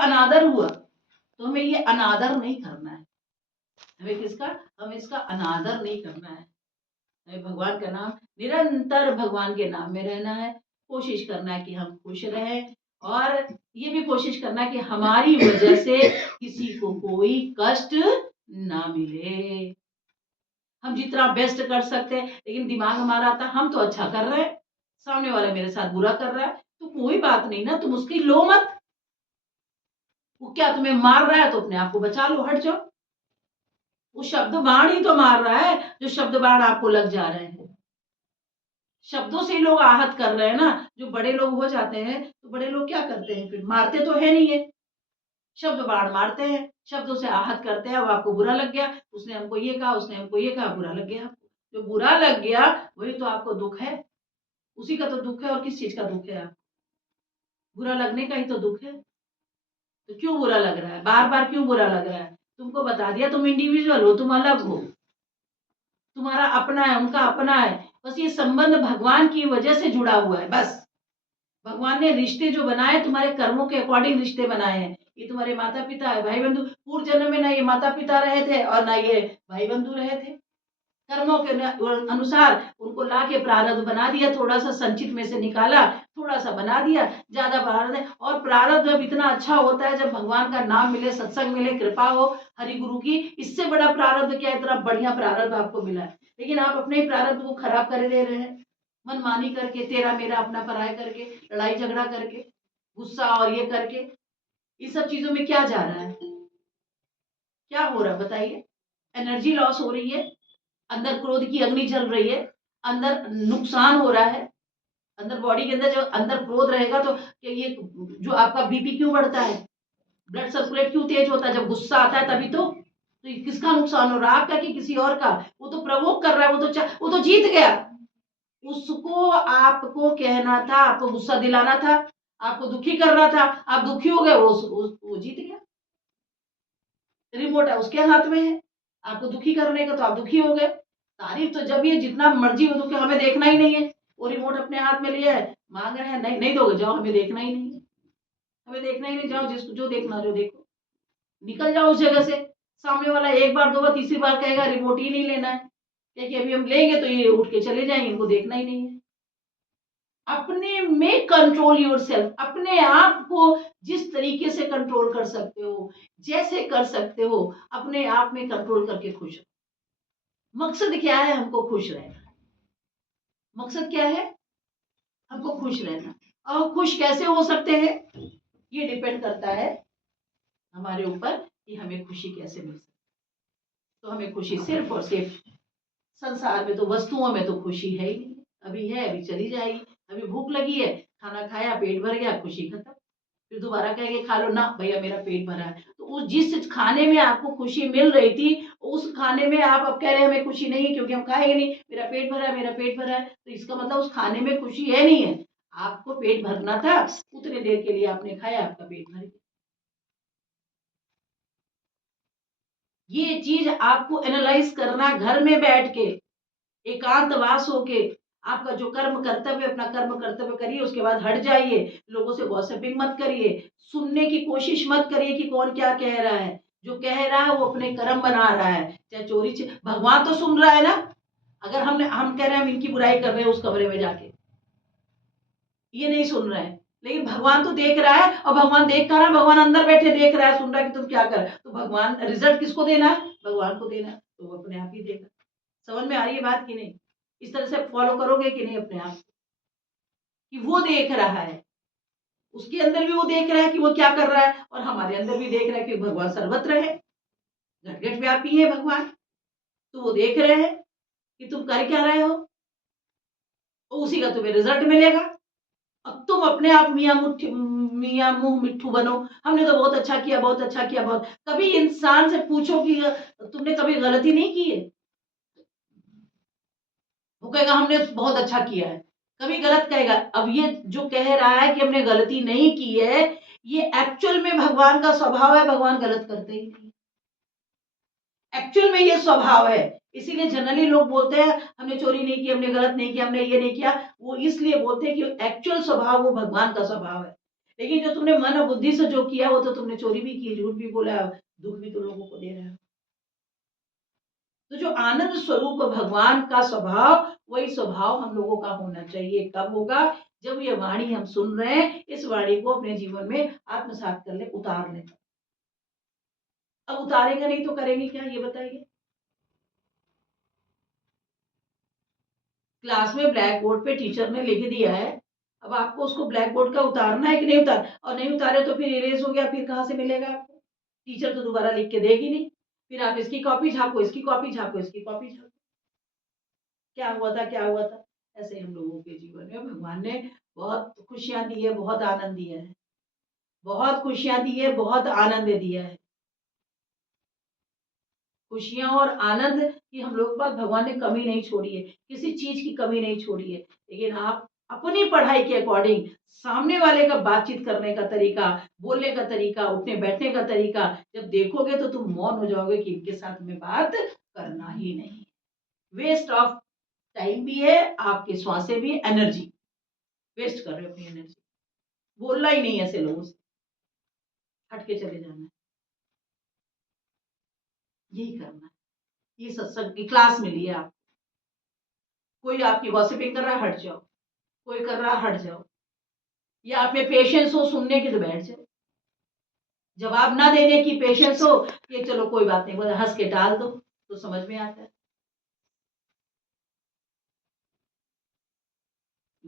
अनादर हुआ, तो हमें ये अनादर नहीं करना है। हमें किसका? हमें इसका अनादर नहीं करना है। हमें भगवान का नाम, निरंतर भगवान के नाम में रहना है। कोशिश करना है कि हम खुश रहें, और ये भी कोशिश करना है कि हमारी वजह से किसी को कोई कष्ट ना मिले। हम जितना बेस्ट कर सकते हैं, लेकिन दिमाग हमारा आता हम तो अच्छा कर रहे हैं, सामने वाला मेरे साथ बुरा कर रहा है, तो कोई बात नहीं ना, तुम उसकी लो मत। वो क्या तुम्हें मार रहा है तो अपने आप को बचा लो, हट जाओ। वो शब्द बाण ही तो मार रहा है, जो शब्द बाण आपको लग जा रहे हैं। शब्दों से लोग आहत कर रहे हैं ना। जो बड़े लोग हो जाते हैं तो बड़े लोग क्या करते हैं, फिर मारते तो है नहीं है, शब्द बाण मारते हैं, शब्दों से आहत करते हैं। वो आपको बुरा लग गया, उसने हमको ये कहा, उसने हमको ये कहा, बुरा लग गया आपको। जो बुरा लग गया वही तो आपको दुख है, उसी का तो दुख है। और किस चीज का दुख है? आप बुरा लगने का ही तो दुख है। तो क्यों बुरा लग रहा है, बार बार क्यों बुरा लग रहा है? तुमको बता दिया तुम इंडिविजुअल हो, तुम अलग हो, तुम्हारा अपना है, उनका अपना है। बस ये संबंध भगवान की वजह से जुड़ा हुआ है। बस भगवान ने रिश्ते जो बनाए, तुम्हारे कर्मों के अकॉर्डिंग रिश्ते बनाए हैं। ये तुम्हारे माता पिता है, भाई बंधु। पूर्व जन्म में ना ये माता पिता रहे थे और ना ये भाई बंधु रहे थे। कर्मों के अनुसार उनको ला के प्रारब्ध बना दिया, थोड़ा सा संचित में से निकाला, थोड़ा सा बना दिया, ज्यादा प्रारब्ध है। और प्रारब्ध जब इतना अच्छा होता है, जब भगवान का नाम मिले, सत्संग मिले, कृपा हो हरि गुरु की, इससे बड़ा प्रारब्ध क्या? इतना बढ़िया प्रारब्ध आपको मिला है, लेकिन आप अपने ही प्रारब्ध को खराब कर दे रहे हैं, मनमानी करके, तेरा मेरा अपना पराया करके, लड़ाई झगड़ा करके, गुस्सा और ये करके। इस सब चीजों में क्या जा रहा है, क्या हो रहा है बताइए? एनर्जी लॉस हो रही है, अंदर क्रोध की अग्नि जल रही है, अंदर नुकसान हो रहा है। अंदर बॉडी के अंदर, जो अंदर क्रोध रहेगा तो ये जो आपका बीपी क्यों बढ़ता है, ब्लड सर्कुलेट क्यों तेज होता है? जब गुस्सा आता है तभी तो ये किसका नुकसान हो रहा है, आपका कि किसी और का? वो तो प्रवोक कर रहा है, वो तो जीत गया। उसको आपको कहना था, आपको गुस्सा दिलाना था, आपको दुखी कर रहा था, आप दुखी हो गए, वो जीत गया। रिमोट है उसके हाथ में है, आपको दुखी करने का, तो आप दुखी हो गए। तारीफ तो जब ये जितना मर्जी हो दुखी, हमें देखना ही नहीं है। वो रिमोट अपने हाथ में लिया है, मांग रहे हैं, नहीं नहीं दोगे, जाओ, हमें देखना ही नहीं है, हमें देखना ही नहीं, जाओ, जिसको जो देखना जो देखो, निकल जाओ उस जगह से। सामने वाला एक बार, दो बार, तीसरी बार कहेगा रिमोट ही नहीं लेना है, क्योंकि अभी हम लेंगे तो ये उठ के चले जाएंगे, इनको देखना ही नहीं है। अपने में कंट्रोल योरसेल्फ, अपने आप को जिस तरीके से कंट्रोल कर सकते हो, जैसे कर सकते हो, अपने आप में कंट्रोल करके खुश रहो। मकसद क्या है? हमको खुश रहना। मकसद क्या है? हमको खुश रहना। और खुश कैसे हो सकते हैं, ये डिपेंड करता है हमारे ऊपर कि हमें खुशी कैसे मिल सकती। तो हमें खुशी सिर्फ और सिर्फ संसार में, तो वस्तुओं में तो खुशी है ही नहीं। अभी है, अभी चली जाएगी। अभी भूख लगी है, खाना खाया, पेट भर गया, खुशी खत्म। फिर दोबारा कहेंगे खा लो ना भैया, मेरा पेट भरा है। तो उस जिस खाने में आपको खुशी मिल रही थी, उस खाने में आप अब कह रहे हैं हमें खुशी नहीं है क्योंकि हम खाएंगे नहीं, मेरा पेट भरा है, मेरा पेट भरा है। तो इसका मतलब उस खाने में खुशी है नहीं है। आपको पेट भरना था, उतने देर के लिए आपने खाया, आपका पेट भर गया। ये चीज आपको एनालाइज करना, घर में बैठ के, एकांतवास होके, आपका जो कर्म कर्तव्य, अपना कर्म कर्तव्य करिए, उसके बाद हट जाइए। लोगों से गॉसिपिंग मत करिए, सुनने की कोशिश मत करिए कि कौन क्या कह रहा है। जो कह रहा है वो अपने कर्म बना रहा है, चाहे चोरी भगवान तो सुन रहा है ना। अगर हम कह रहे हैं हम इनकी बुराई कर रहे हैं उस कमरे में जाके, ये नहीं सुन रहे हैं, लेकिन भगवान तो देख रहा है। और भगवान देख कर रहा, भगवान अंदर बैठे देख रहा है, सुन रहा है कि तुम क्या कर। तो भगवान रिजल्ट किसको देना है? भगवान को देना है, तो वो अपने आप ही देगा। समझ में आ रही है बात कि नहीं? इस तरह से फॉलो करोगे कि नहीं अपने आप कि वो देख रहा है, उसके अंदर भी वो देख रहा है कि वो क्या कर रहा है, और हमारे अंदर भी देख रहा है कि भगवान सर्वत्र है, घट घट व्यापी है भगवान। तो वो देख रहे हैं कि तुम कर क्या रहे हो, तो उसी का तुम्हें रिजल्ट मिलेगा। अब तुम अपने आप मियाँ मुंह मिट्ठू बनो, हमने तो बहुत अच्छा किया, बहुत अच्छा किया, बहुत। कभी इंसान से पूछो कि तुमने कभी गलती नहीं की है, वो कहेगा हमने बहुत अच्छा किया है, कभी गलत कहेगा। अब ये जो कह रहा है कि हमने गलती नहीं की है, ये एक्चुअल में भगवान का स्वभाव है, भगवान गलत करते ही नहीं। एक्चुअल में ये स्वभाव है। इसीलिए जनरली लोग बोलते हैं हमने चोरी नहीं की, हमने गलत नहीं किया, हमने ये नहीं किया। वो इसलिए बोलते हैं कि एक्चुअल स्वभाव वो भगवान का स्वभाव है। लेकिन जो तुमने मन और बुद्धि से जो किया वो तो तुमने चोरी भी की, झूठ भी बोला, दुख भी तो लोगों को दे रहे हो। तो जो आनंद स्वरूप भगवान का स्वभाव, वही स्वभाव हम लोगों का होना चाहिए। कब होगा? जब ये वाणी हम सुन रहे हैं, इस वाणी को अपने जीवन में आत्मसात कर ले, उतार ले। अब उतारेंगे नहीं तो करेंगे क्या, ये बताइए? क्लास में ब्लैक बोर्ड पे टीचर ने लिख दिया है, अब आपको उसको ब्लैक बोर्ड का उतारना है कि नहीं उतार, और नहीं उतारे तो फिर इरेज हो गया, फिर कहाँ से मिलेगा आपको? टीचर तो दोबारा लिख के देगी नहीं। फिर आप इसकी कॉपी छापो, इसकी कॉपी छापो, इसकी कॉपी छापो। क्या हुआ था, क्या हुआ था? ऐसे ही हम लोगों के जीवन में भगवान ने बहुत खुशियां दी है, बहुत आनंद दिया है, बहुत खुशियां दी है, बहुत आनंद दिया है। खुशियां और आनंद की हम लोग के पास भगवान ने कमी नहीं छोड़ी है, किसी चीज की कमी नहीं छोड़ी है। लेकिन आप अपनी पढ़ाई के अकॉर्डिंग, सामने वाले का बातचीत करने का तरीका, बोलने का तरीका, उठने बैठने का तरीका जब देखोगे तो तुम मौन हो जाओगे कि इनके साथ में बात करना ही नहीं। वेस्ट ऑफ टाइम भी है, आपके श्वासें भी, एनर्जी वेस्ट कर रहे हो अपनी एनर्जी। बोलना ही नहीं ऐसे लोगों से, हट के चले जाना है, यही करना है। ये सत्संग की क्लास मिली है आप, कोई आपकी गॉसिपिंग कर रहा है, हट जाओ। कोई कर रहा है, हट जाओ। या आप में पेशेंस हो सुनने की तो बैठ जाओ। जवाब ना देने की पेशेंस हो, ये चलो कोई बात नहीं, बोले हंस के टाल दो, तो समझ में आता है।